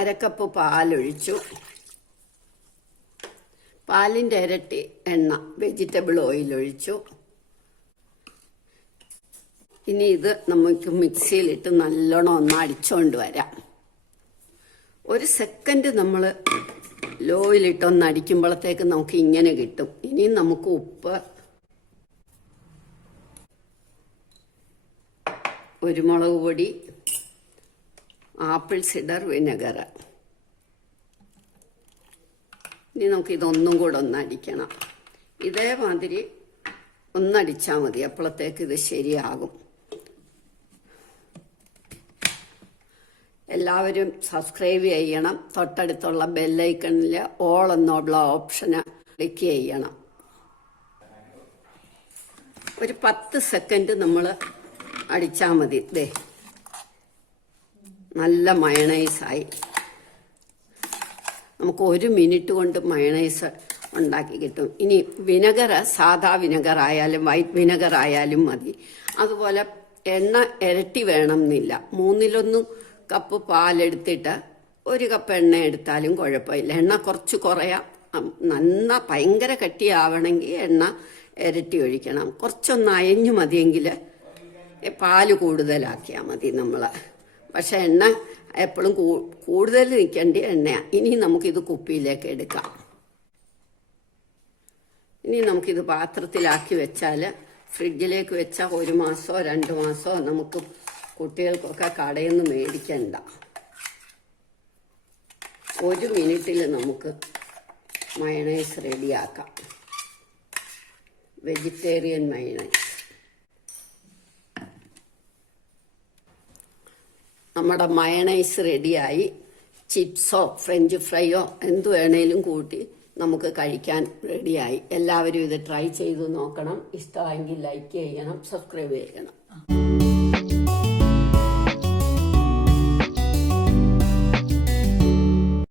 അരക്കപ്പ് പാലൊഴിച്ചു. പാലിൻ്റെ ഇരട്ടി എണ്ണ വെജിറ്റബിൾ ഓയിൽ ഒഴിച്ചു. ഇനി ഇത് നമുക്ക് മിക്സിയിലിട്ട് നല്ലോണം ഒന്ന് അടിച്ചുകൊണ്ട് വരാം. ഒരു സെക്കൻഡ് നമ്മൾ ലോയിലിട്ടൊന്ന് അടിക്കുമ്പോഴത്തേക്ക് നമുക്ക് ഇങ്ങനെ കിട്ടും. ഇനി നമുക്ക് ഉപ്പ്, കുരുമുളക് പൊടി, ആപ്പിൾ സിഡർ വിനെഗർ. ഇനി നമുക്ക് ഇതൊന്നും കൂടെ ഒന്ന് അടിക്കണം. ഇതേമാതിരി ഒന്നടിച്ചാൽ മതി, അപ്പോഴത്തേക്ക് ഇത് ശരിയാകും. എല്ലാവരും സബ്സ്ക്രൈബ് ചെയ്യണം. തൊട്ടടുത്തുള്ള ബെല്ലൈക്കണിൽ ഓൾ എന്നുള്ള ഓപ്ഷന് ക്ലിക്ക് ചെയ്യണം. ഒരു 10 സെക്കൻഡ് നമ്മൾ അടിച്ചാൽ മതി. ദേ നല്ല മയണൈസായി. നമുക്ക് 1 മിനിറ്റ് കൊണ്ട് മയണൈസ് ഉണ്ടാക്കി കിട്ടും. ഇനി വിനെഗർ സാധാ വിനെഗർ ആയാലും വൈറ്റ് വിനെഗർ ആയാലും മതി. അതുപോലെ എണ്ണ ഇരട്ടി വേണം എന്നില്ല. 1/3 കപ്പ് പാലെടുത്തിട്ട് 1 കപ്പ് എണ്ണ എടുത്താലും കുഴപ്പമില്ല. എണ്ണ കുറച്ച് കുറയാം. ഭയങ്കര കട്ടിയാവണമെങ്കിൽ എണ്ണ ഇരട്ടി ഒഴിക്കണം. കുറച്ചൊന്ന് അയഞ്ഞു മതിയെങ്കിൽ പാല് കൂടുതലാക്കിയാൽ മതി നമ്മൾ. പക്ഷെ എണ്ണ എപ്പോഴും കൂടുതൽ നിൽക്കേണ്ട എണ്ണയാണ്. ഇനി നമുക്കിത് കുപ്പിയിലേക്ക് എടുക്കാം. ഇനി നമുക്കിത് പാത്രത്തിലാക്കി വെച്ചാൽ ഫ്രിഡ്ജിലേക്ക് വെച്ചാൽ 1 മാസമോ 2 മാസമോ നമുക്ക് കുട്ടികൾക്കൊക്കെ കടയിൽ നിന്ന് മേടിക്കണ്ട. 1 മിനിറ്റിൽ നമുക്ക് മയണൈസ് റെഡിയാക്കാം. Vegetarian mayonnaise. നമ്മുടെ മയണൈസ് റെഡിയായി. ചിപ്സോ ഫ്രഞ്ച് ഫ്രൈയോ എന്ത് വേണേലും കൂട്ടി നമുക്ക് കഴിക്കാൻ റെഡിയായി. എല്ലാവരും ഇത് ട്രൈ ചെയ്ത് നോക്കണം. ഇഷ്ടമായെങ്കിൽ ലൈക്ക് ചെയ്യണം, സബ്സ്ക്രൈബ് ചെയ്യണം.